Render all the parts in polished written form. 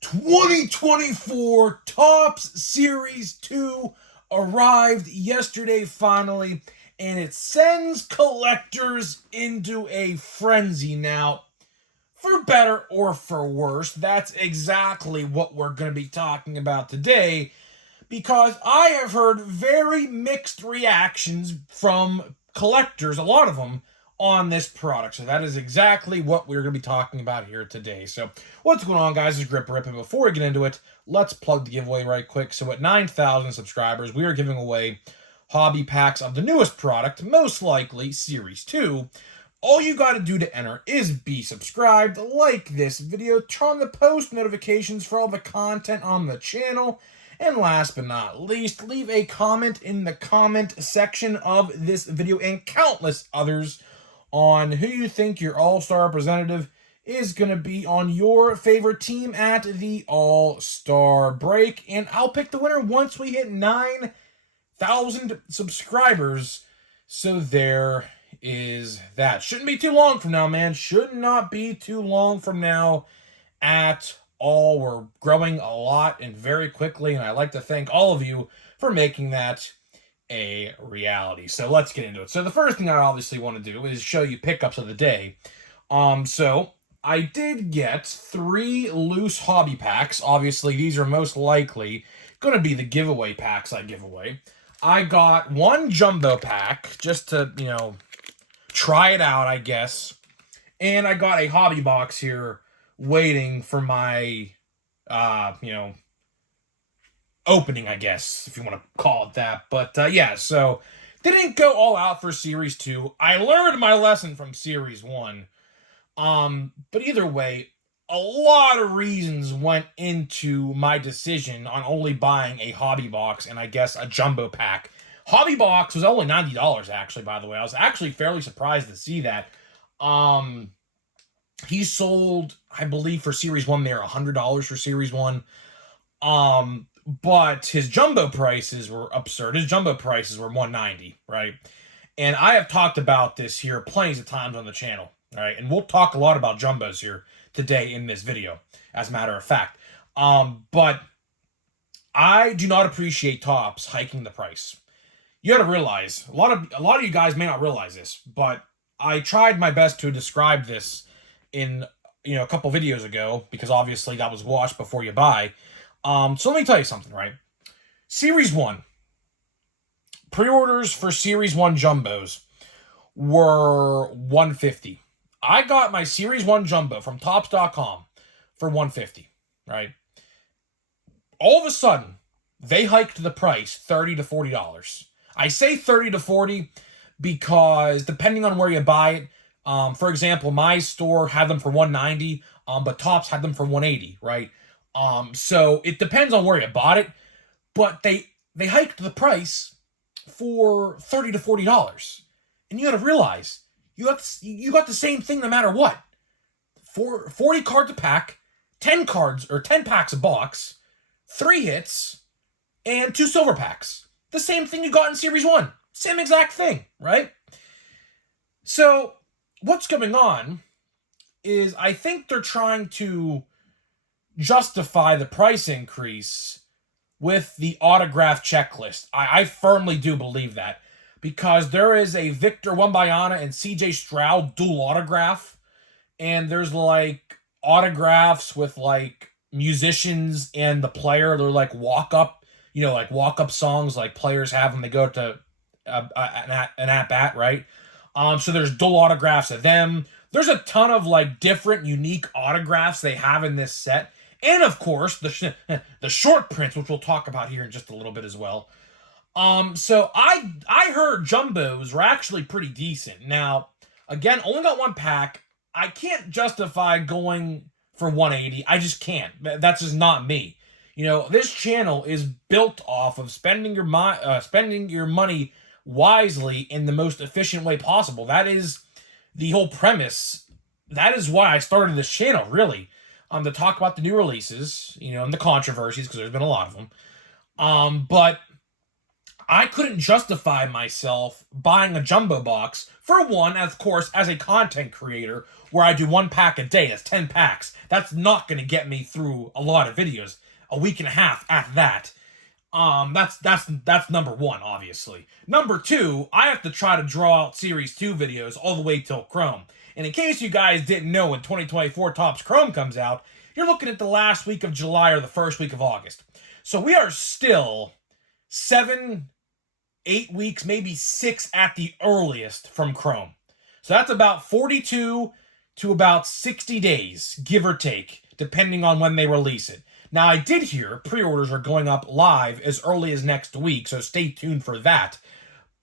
2024 Topps Series 2 arrived yesterday finally, and it sends collectors into a frenzy. Now, for better or for worse, that's exactly what we're going to be talking about today, because I have heard very mixed reactions from collectors, a lot of them, on this product. So that is exactly what we're going to be talking about here today. So what's going on, guys? This is Grip Rip, and before we get into it, let's plug the giveaway right quick. So at 9,000 subscribers, we are giving away hobby packs of the newest product, most likely Series 2. All you got to do to enter is be subscribed, like this video, turn on the post notifications for all the content on the channel, and last but not least, leave a comment in the comment section of this video and countless others on who you think your all-star representative is going to be on your favorite team at the All-Star break. And I'll pick the winner once we hit 9,000 subscribers. So there is that. Shouldn't be too long from now, man. Should not be too long from now at all. We're growing a lot and very quickly, and I'd like to thank all of you for making that a reality. So let's get into it. So the first thing I obviously want to do is show you pickups of the day. So I did get 3 loose hobby packs. Obviously, these are most likely going to be the giveaway packs I give away. I got 1 jumbo pack just to, try it out, I guess. And I got a hobby box here waiting for my, opening, I guess, if you want to call it that. But, yeah, so didn't go all out for Series 2. I learned my lesson from Series 1. But either way, a lot of reasons went into my decision on only buying a hobby box and I guess a jumbo pack. Hobby box was only $90, actually, by the way. I was actually fairly surprised to see that. He sold, I believe, for Series 1 there, $100 for Series 1. But his jumbo prices were absurd. His jumbo prices were $190, right? And I have talked about this here plenty of times on the channel, right? And we'll talk a lot about jumbos here today in this video, as a matter of fact. But I do not appreciate Topps hiking the price. You got to realize, a lot of you guys may not realize this, but I tried my best to describe this in a couple videos ago, because obviously that was watched before you buy. So let me tell you something, right? Series 1. Pre-orders for Series 1 jumbos were $150. I got my Series 1 jumbo from Topps.com for $150, right? All of a sudden, they hiked the price $30 to $40. I say $30 to $40 because depending on where you buy it, for example, my store had them for $190, but Topps had them for $180, right? So it depends on where you bought it, but they hiked the price for $30 to $40. And you got to realize, you got the same thing no matter what. 40 cards a pack, 10 packs a box, 3 hits, and 2 silver packs. The same thing you got in Series 1. Same exact thing, right? So what's going on is I think they're trying to justify the price increase with the autograph checklist. I firmly do believe that, because there is a Victor Wembanyama and CJ Stroud dual autograph, and there's like autographs with like musicians and the player. They're like walk-up songs like players have when they go to an at-bat, right? So there's dual autographs of them. There's a ton of like different unique autographs they have in this set. And of course, the short prints, which we'll talk about here in just a little bit as well. So I heard jumbos were actually pretty decent. Now, again, only got 1 pack. I can't justify going for $180. I just can't. That's just not me. This channel is built off of spending your money wisely in the most efficient way possible. That is the whole premise. That is why I started this channel, really. To talk about the new releases, and the controversies, because there's been a lot of them. But I couldn't justify myself buying a jumbo box. For one, of course, as a content creator, where I do 1 pack a day, that's 10 packs. That's not going to get me through a lot of videos. A week and a half at that. That's number one, obviously. Number two, I have to try to draw out Series 2 videos all the way till Chrome. And in case you guys didn't know, when 2024 Topps Chrome comes out, you're looking at the last week of July or the first week of August. So we are still 7, 8 weeks, maybe 6 at the earliest from Chrome. So that's about 42 to about 60 days, give or take, depending on when they release it. Now, I did hear pre-orders are going up live as early as next week, so stay tuned for that.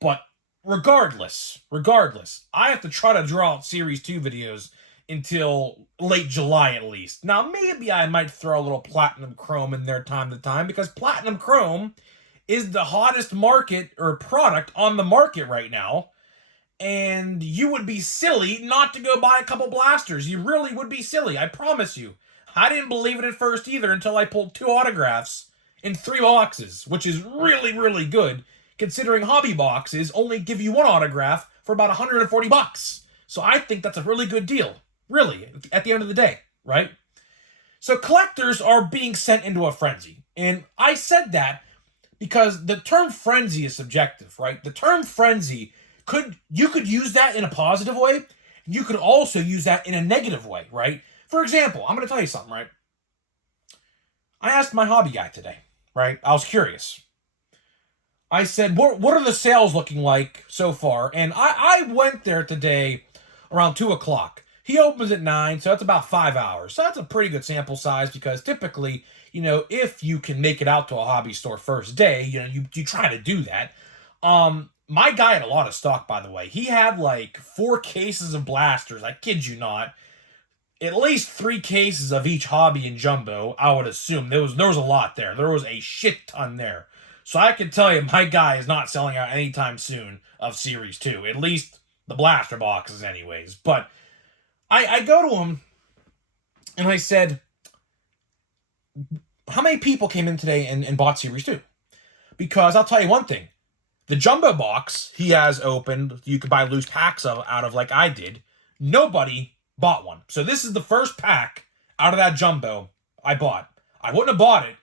But regardless, I have to try to draw out Series 2 videos until late July at least. Now, maybe I might throw a little Platinum Chrome in there time to time, because Platinum Chrome is the hottest market or product on the market right now. And you would be silly not to go buy a couple blasters. You really would be silly, I promise you. I didn't believe it at first either until I pulled 2 autographs in 3 boxes, which is really, really good, considering hobby boxes only give you 1 autograph for about $140. So I think that's a really good deal, really, at the end of the day, right? So collectors are being sent into a frenzy. And I said that because the term frenzy is subjective, right? The term frenzy, you could use that in a positive way. You could also use that in a negative way, right? For example, I'm going to tell you something, right? I asked my hobby guy today, right? I was curious. I said, what are the sales looking like so far? And I went there today around 2 o'clock. He opens at 9, so that's about 5 hours. So that's a pretty good sample size, because typically, if you can make it out to a hobby store first day, you try to do that. My guy had a lot of stock, by the way. He had like 4 cases of blasters. I kid you not. At least 3 cases of each hobby and jumbo, I would assume. There was a lot there. There was a shit ton there. So I can tell you, my guy is not selling out anytime soon of Series 2. At least the blaster boxes anyways. But I go to him, and I said, how many people came in today and bought Series 2? Because I'll tell you one thing. The jumbo box he has opened, you could buy loose packs out of like I did. Nobody bought one. So this is the first pack out of that jumbo I bought. I wouldn't have bought it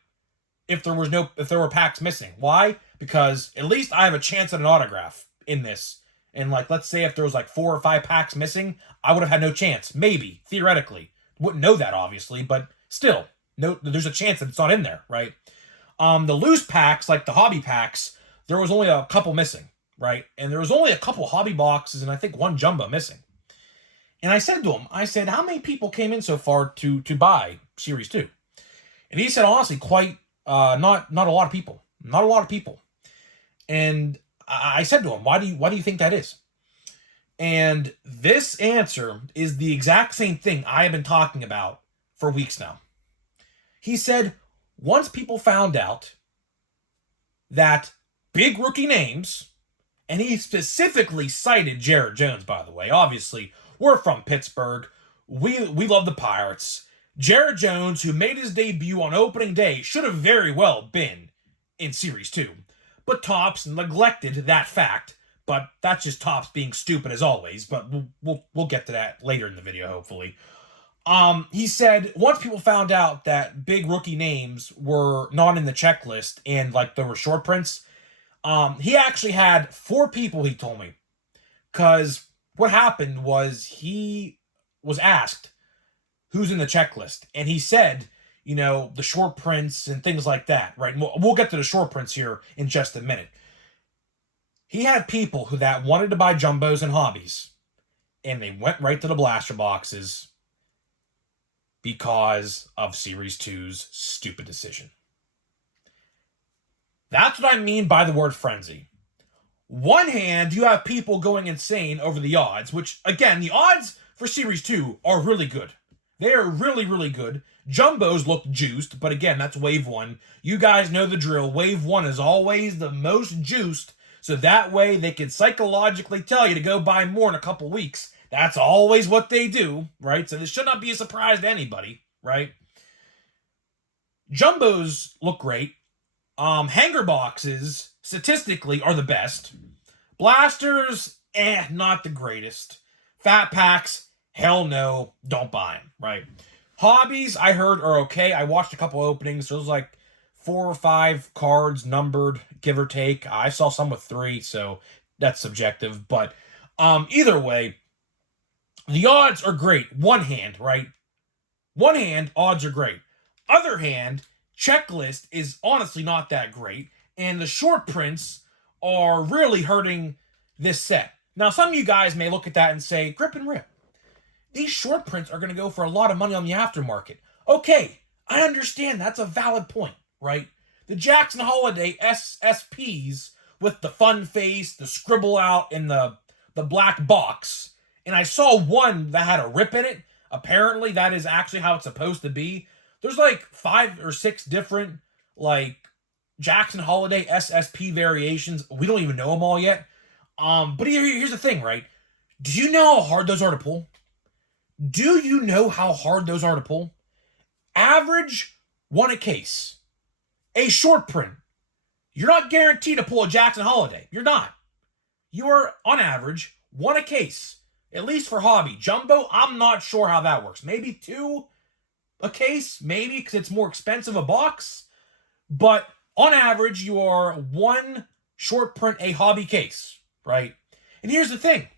if there were packs missing. Why? Because at least I have a chance at an autograph in this. And like, let's say if there was like 4 or 5 packs missing, I would have had no chance. Maybe, theoretically. Wouldn't know that, obviously, but still, there's a chance that it's not in there, right? The loose packs, like the hobby packs, there was only a couple missing, right? And there was only a couple hobby boxes and I think 1 jumbo missing. And I said to him, how many people came in so far to buy Series 2? And he said, honestly, quite, not a lot of people. Not a lot of people. And I said to him, why do you think that is? And this answer is the exact same thing I have been talking about for weeks now. He said, once people found out that big rookie names, and he specifically cited Jared Jones, by the way, obviously, we're from Pittsburgh. We love the Pirates. Jared Jones, who made his debut on opening day, should have very well been in Series 2. But Topps neglected that fact. But that's just Topps being stupid as always. But we'll get to that later in the video, hopefully. He said once people found out that big rookie names were not in the checklist and like there were short prints, he actually had 4 people, he told me. Because what happened was he was asked who's in the checklist. And he said, the short prints and things like that, right? And we'll get to the short prints here in just a minute. He had people that wanted to buy jumbos and hobbies. And they went right to the blaster boxes because of Series 2's stupid decision. That's what I mean by the word frenzy. One hand, you have people going insane over the odds, which, again, the odds for Series 2 are really good. They are really, really good. Jumbos look juiced, but again, that's Wave 1. You guys know the drill. Wave 1 is always the most juiced, so that way they can psychologically tell you to go buy more in a couple weeks. That's always what they do, right? So this should not be a surprise to anybody, right? Jumbos look great. Hanger boxes statistically are the best. Blasters, not the greatest. Fat packs, hell no, don't buy them, right? Hobbies, I heard, are okay. I watched a couple openings. There was like 4 or 5 cards numbered, give or take. I saw some with 3, so that's subjective. But either way, the odds are great. One hand, right? One hand, odds are great. Other hand, checklist is honestly not that great. And the short prints are really hurting this set. Now, some of you guys may look at that and say, Grip and Rip, these short prints are going to go for a lot of money on the aftermarket. Okay, I understand. That's a valid point, right? The Jackson Holiday SSPs with the fun face, the scribble out, and the black box. And I saw one that had a rip in it. Apparently, that is actually how it's supposed to be. There's like 5 or 6 different, like, Jackson Holiday SSP variations. We don't even know them all yet. But here's the thing, right? Do you know how hard those are to pull? Do you know how hard those are to pull? Average 1 a case. A short print. You're not guaranteed to pull a Jackson Holiday. You're not. You are, on average, 1 a case. At least for hobby. Jumbo, I'm not sure how that works. Maybe 2 a case. Maybe because it's more expensive a box. But on average, you are 1 short print a hobby case, right? And here's the thing.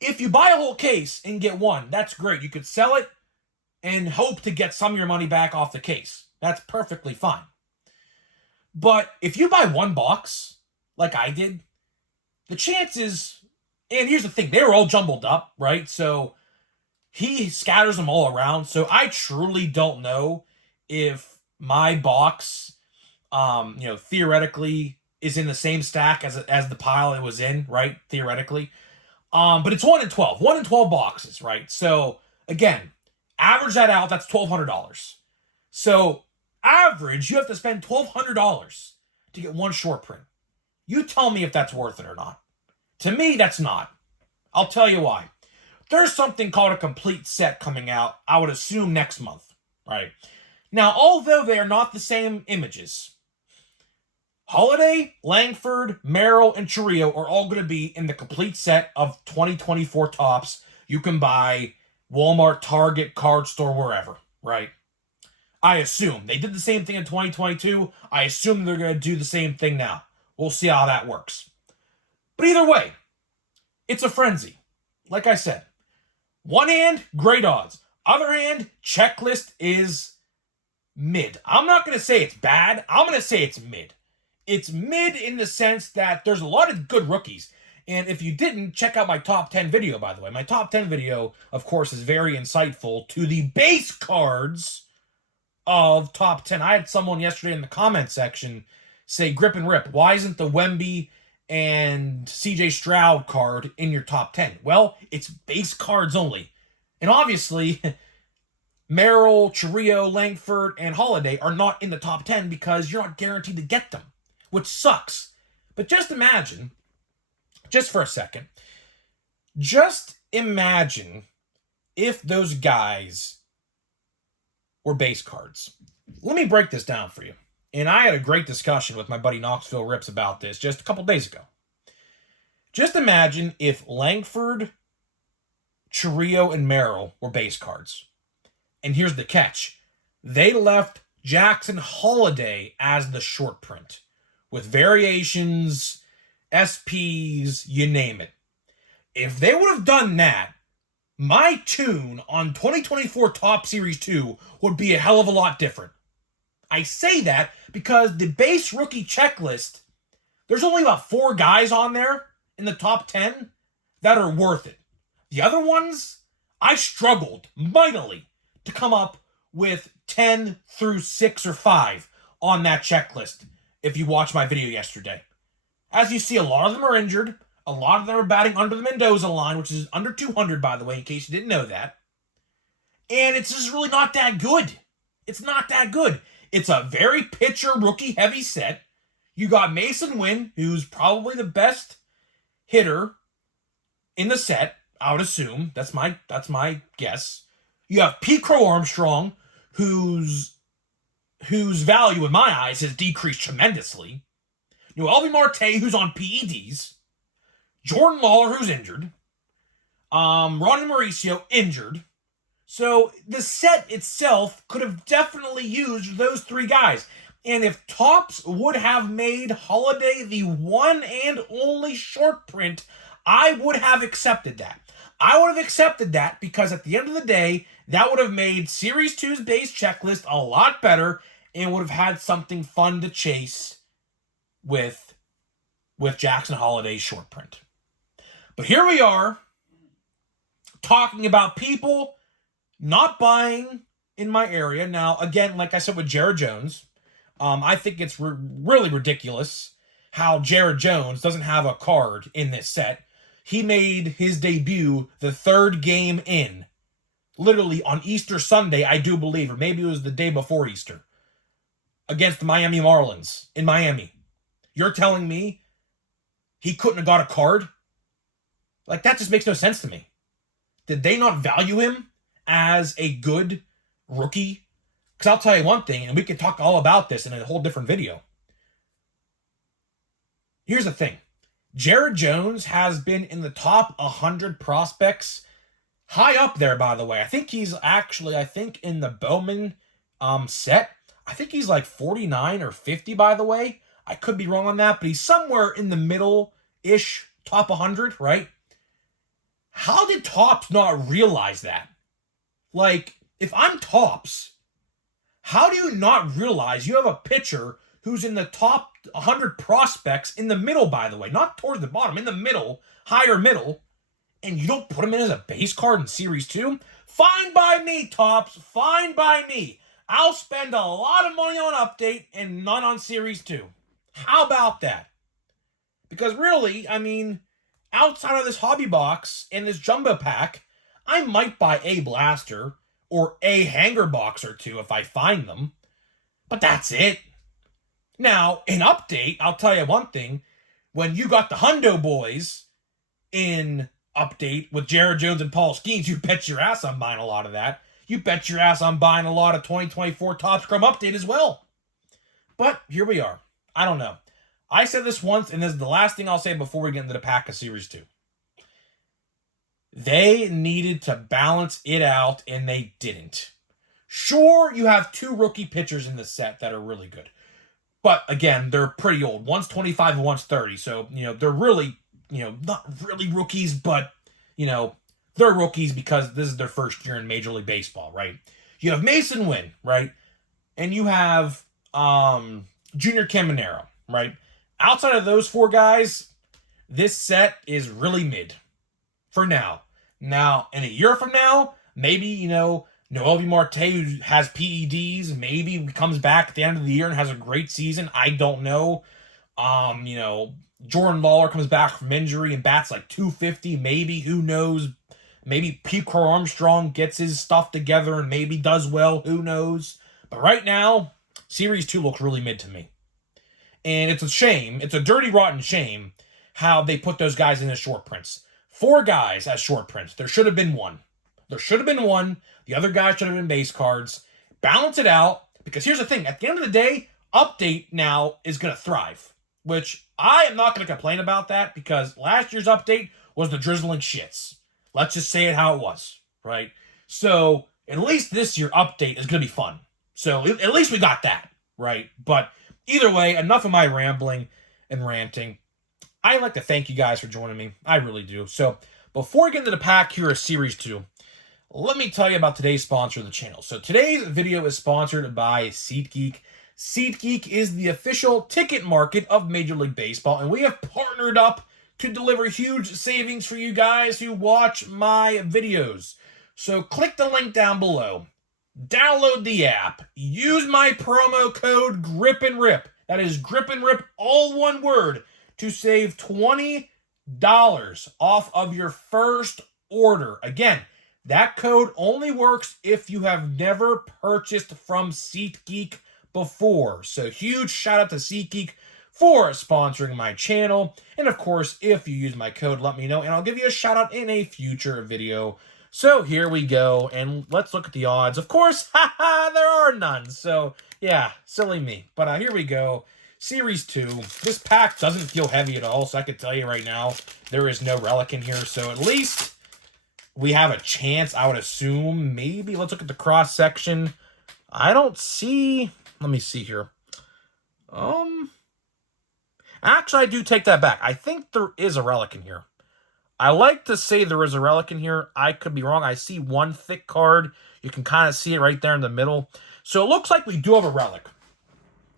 If you buy a whole case and get 1, that's great. You could sell it and hope to get some of your money back off the case. That's perfectly fine. But if you buy 1 box, like I did, the chances, and here's the thing, they were all jumbled up, right? So he scatters them all around. So I truly don't know if my box, theoretically is in the same stack as the pile it was in, right? Theoretically. But it's 1 in 12. 1 in 12 boxes, right? So, again, average that out, that's $1,200. So, average, you have to spend $1,200 to get 1 short print. You tell me if that's worth it or not. To me, that's not. I'll tell you why. There's something called a complete set coming out, I would assume next month, right? Now, although they are not the same images, Holiday, Langford, Merrill, and Chirrillo are all going to be in the complete set of 2024 tops you can buy Walmart, Target, card store, wherever, right? I assume. They did the same thing in 2022. I assume they're going to do the same thing now. We'll see how that works. But either way, it's a frenzy. Like I said, one hand, great odds. Other hand, checklist is mid. I'm not going to say it's bad. I'm going to say it's mid. It's mid in the sense that there's a lot of good rookies. And if you didn't, check out my top 10 video, by the way. My top 10 video, of course, is very insightful to the base cards of top 10. I had someone yesterday in the comment section say, Grip and Rip, why isn't the Wemby and CJ Stroud card in your top 10? Well, it's base cards only. And obviously, Merrill, Chirrillo, Langford, and Holiday are not in the top 10 because you're not guaranteed to get them, which sucks. But just imagine, just for a second, just imagine if those guys were base cards. Let me break this down for you. And I had a great discussion with my buddy Knoxville Rips about this just a couple days ago. Just imagine if Langford, Chirrillo, and Merrill were base cards. And here's the catch. They left Jackson Holiday as the short print, with variations, SPs, you name it. If they would have done that, my tune on 2024 Top Series 2 would be a hell of a lot different. I say that because the base rookie checklist, there's only about 4 guys on there in the top 10 that are worth it. The other ones, I struggled mightily to come up with 10 through 6 or 5 on that checklist if you watched my video yesterday. As you see, a lot of them are injured. A lot of them are batting under the Mendoza line, which is under 200, by the way, in case you didn't know that. And it's just really not that good. It's not that good. It's a very pitcher rookie heavy set. You got Mason Wynn, who's probably the best hitter in the set, I would assume. That's my guess. You have Pete Crow Armstrong, whose value in my eyes has decreased tremendously. Noelvi Marte, who's on PEDs, Jordan Lawler, who's injured, Ronnie Mauricio, injured. So the set itself could have definitely used those three guys. And if Topps would have made Holiday the one and only short print, I would have accepted that. I would have accepted that because at the end of the day, that would have made Series 2's base checklist a lot better and would have had something fun to chase with Jackson Holiday's short print. But here we are talking about people not buying in my area. Now, again, like I said with Jared Jones, I think it's really ridiculous how Jared Jones doesn't have a card in this set. He made his debut the third game in, literally on Easter Sunday, I do believe, or maybe it was the day before Easter, against the Miami Marlins in Miami. You're telling me he couldn't have got a card? Like, that just makes no sense to me. Did they not value him as a good rookie? Because I'll tell you one thing, and we can talk all about this in a whole different video. Here's the thing. Jared Jones has been in the top 100 prospects, high up there, by the way. I think he's actually, in the Bowman set, I think he's like 49 or 50, by the way. I could be wrong on that, but he's somewhere in the middle-ish, top 100, right? How did Topps not realize that? Like, if I'm Topps, how do you not realize you have a pitcher who's in the top 100 prospects in the middle, by the way, not towards the bottom, in the middle, higher middle, and you don't put him in as a base card in Series 2? Fine by me, Topps. Fine by me. I'll spend a lot of money on Update and none on Series 2. How about that? Because really, I mean, outside of this hobby box and this jumbo pack, I might buy a blaster or a hanger box or two if I find them. But that's it. Now, in Update, I'll tell you one thing. When you got the Hundo Boys in Update with Jared Jones and Paul Skeens, you bet your ass I'm buying a lot of that. You bet your ass I'm buying a lot of 2024 Topps Chrome Update as well. But here we are. I don't know. I said this once, and this is the last thing I'll say before we get into the pack of Series 2. They needed to balance it out, and they didn't. Sure, you have two rookie pitchers in the set that are really good. But, again, they're pretty old. One's 25 and one's 30. So, they're really, not really rookies, but, they're rookies because this is their first year in Major League Baseball, right? You have Mason Wynn, right? And you have Junior Caminero, right? Outside of those four guys, this set is really mid for now. Now, in a year from now, maybe, Noelvi Marte, who has PEDs, maybe comes back at the end of the year and has a great season. I don't know. Jordan Lawler comes back from injury and bats like 250. Maybe, who knows? Maybe Pete Armstrong gets his stuff together and maybe does well. Who knows? But right now, Series 2 looks really mid to me. And it's a shame. It's a dirty, rotten shame how they put those guys in as short prints. 4 guys as short prints. There should have been one. The other guys should have been base cards. Balance it out. Because here's the thing. At the end of the day, Update now is going to thrive. Which I am not going to complain about that because last year's Update was the drizzling shits. Let's just say it how it was. Right? So, at least this year Update is going to be fun. So, at least we got that. Right? But either way, enough of my rambling and ranting. I'd like to thank you guys for joining me. I really do. So, before we get into the pack here of Series 2, let me tell you about today's sponsor of the channel. So, today's video is sponsored by SeatGeek. SeatGeek is the official ticket market of Major League Baseball, and we have partnered up to deliver huge savings for you guys who watch my videos. So, click the link down below. Download the app. Use my promo code GRIPANDRIP. That is GRIP and RIP, all one word, to save $20 off of your first order. Again, that code only works if you have never purchased from SeatGeek before. So huge shout out to SeatGeek for sponsoring my channel. And of course, if you use my code, let me know, and I'll give you a shout out in a future video. So here we go, and let's look at the odds. Of course, there are none. So yeah, silly me. But here we go. Series 2. This pack doesn't feel heavy at all, so I can tell you right now, there is no relic in here. So at least we have a chance, I would assume. Maybe. Let's look at the cross-section. I don't see... Let me see here. Actually, I do take that back. I think there is a relic in here. I like to say there is a relic in here. I could be wrong. I see one thick card. You can kind of see it right there in the middle. So it looks like we do have a relic,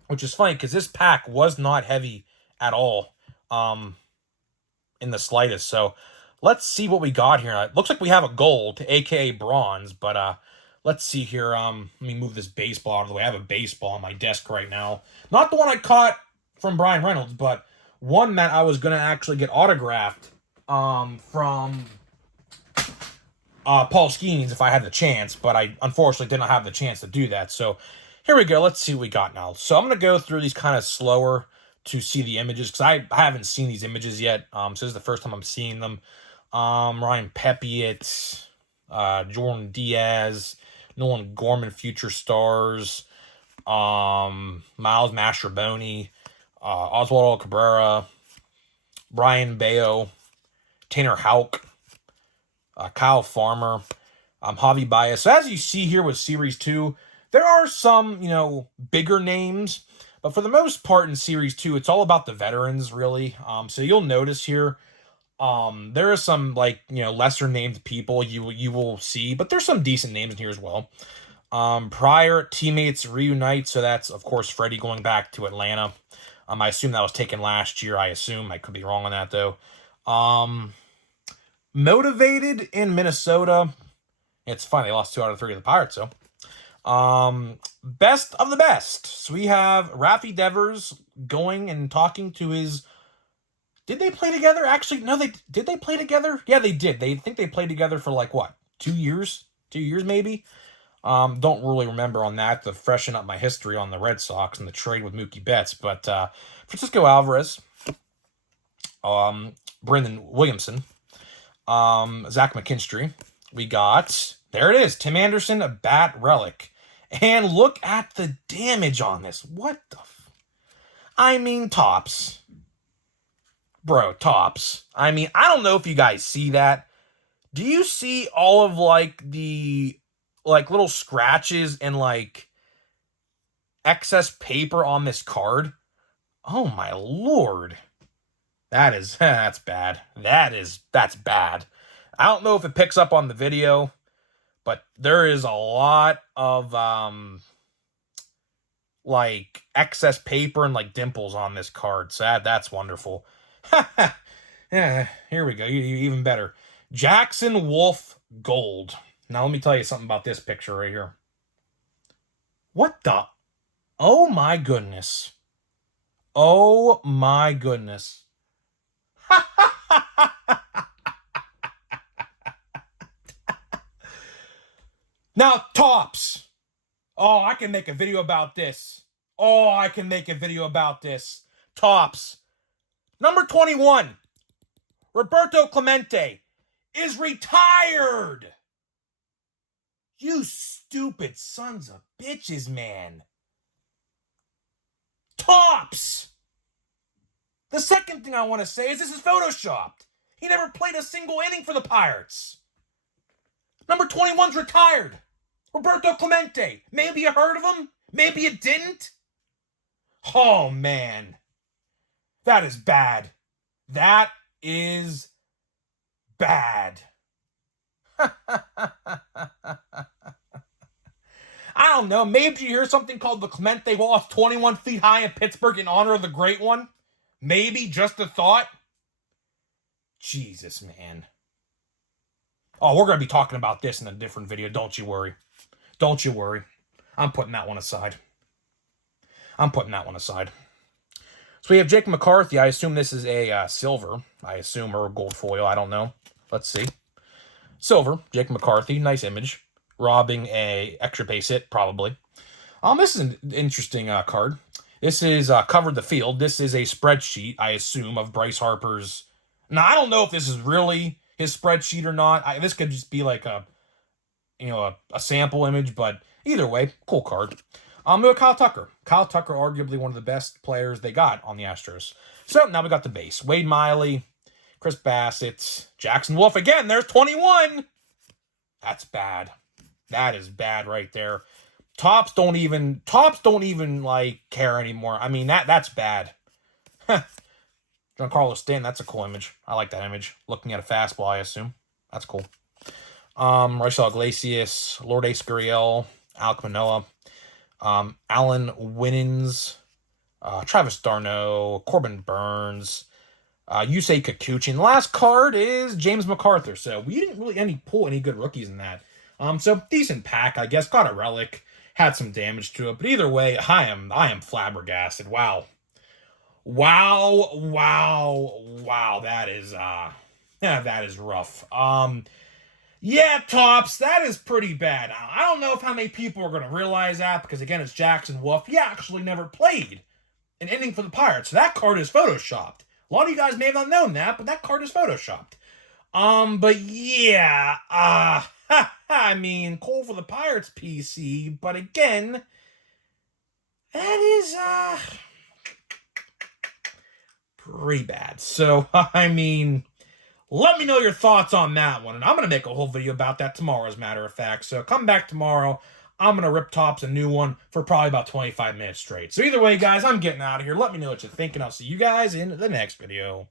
which is funny because this pack was not heavy at all in the slightest. So let's see what we got here. It looks like we have a gold, aka bronze, but let's see here. Let me move this baseball out of the way. I have a baseball on my desk right now. Not the one I caught from Brian Reynolds, but one that I was going to actually get autographed from Paul Skeens if I had the chance, but I unfortunately didn't have the chance to do that. So here we go. Let's see what we got now. So I'm going to go through these kind of slower to see the images because I haven't seen these images yet. So this is the first time I'm seeing them. Ryan Pepiot, Jordan Diaz, Nolan Gorman, Future Stars, Miles Mastrobuoni, Oswaldo Cabrera, Brian Bayo, Tanner Houck, Kyle Farmer, Javi Baez. So as you see here with Series 2, there are some, bigger names, but for the most part in Series 2, it's all about the veterans, really. So you'll notice here, there are some, lesser named people you will see, but there's some decent names in here as well. Prior teammates reunite, so that's, of course, Freddie going back to Atlanta. I assume that was taken last year, I could be wrong on that, though. Motivated in Minnesota. It's funny, they lost 2 out of 3 of the Pirates, so. Best of the best. So we have Rafi Devers going and talking to his... Did they play together? Actually, no, did they play together? Yeah, they did. They think they played together for, 2 years? 2 years, maybe? Don't really remember on that to freshen up my history on the Red Sox and the trade with Mookie Betts. But Francisco Alvarez, Brendan Williamson, Zach McKinstry. We got, there it is, Tim Anderson, a bat relic. And look at the damage on this. What the Topps. Bro, Topps. I don't know if you guys see that. Do you see all of, the... little scratches and, excess paper on this card? Oh, my lord. That's bad. That's bad. I don't know if it picks up on the video, but there is a lot of, excess paper and, dimples on this card. So that's wonderful. Yeah, here we go. Even better. Jackson Wolf Gold. Now, let me tell you something about this picture right here. What the? Oh, my goodness. Oh, my goodness. Now, Topps. Oh, I can make a video about this. Topps. Number 21. Roberto Clemente is retired. You stupid sons of bitches, man. Topps! The second thing I want to say is this is photoshopped. He never played a single inning for the Pirates. Number 21's retired. Roberto Clemente. Maybe you heard of him. Maybe you didn't. Oh, man. That is bad. That is bad. I don't know. Maybe you hear something called the Clemente Wall. It's 21 feet high in Pittsburgh in honor of the great one. Maybe. Just a thought. Jesus, man. Oh, we're going to be talking about this in a different video. Don't you worry. Don't you worry. I'm putting that one aside. So we have Jake McCarthy. I assume this is a silver. I assume, or a gold foil. I don't know. Let's see. Silver. Jake McCarthy. Nice image. Robbing a extra base hit, probably. This is an interesting card. This is Covered the Field. This is a spreadsheet, I assume, of Bryce Harper's. Now, I don't know if this is really his spreadsheet or not. This could just be like a sample image, but either way, cool card. We got Kyle Tucker. Kyle Tucker, arguably one of the best players they got on the Astros. So now we got the base. Wade Miley, Chris Bassett, Jackson Wolf. Again, there's 21. That's bad. That is bad right there. Tops don't even like care anymore. I mean, that's bad. Giancarlo Stanton, that's a cool image. I like that image. Looking at a fastball, I assume. That's cool. Rachel Iglesias, Lourdes Gurriel, Alek Manoah, Alan Winans, Travis d'Arnaud, Corbin Burns, Yusei Kikuchi. And the last card is James MacArthur. So we didn't really pull any good rookies in that. So decent pack, I guess. Got a relic. Had some damage to it. But either way, I am flabbergasted. Wow. That is that is rough. Yeah, Tops, that is pretty bad. I don't know if how many people are going to realize that, because again, it's Jackson Wolf. He actually never played an inning for the Pirates. So that card is photoshopped. A lot of you guys may have not known that, but that card is photoshopped. But yeah, I mean, cool for the Pirates PC, but again, that is, pretty bad. So, I mean, let me know your thoughts on that one, and I'm going to make a whole video about that tomorrow, as a matter of fact. So, come back tomorrow. I'm going to rip Tops a new one for probably about 25 minutes straight. So, either way, guys, I'm getting out of here. Let me know what you think, and I'll see you guys in the next video.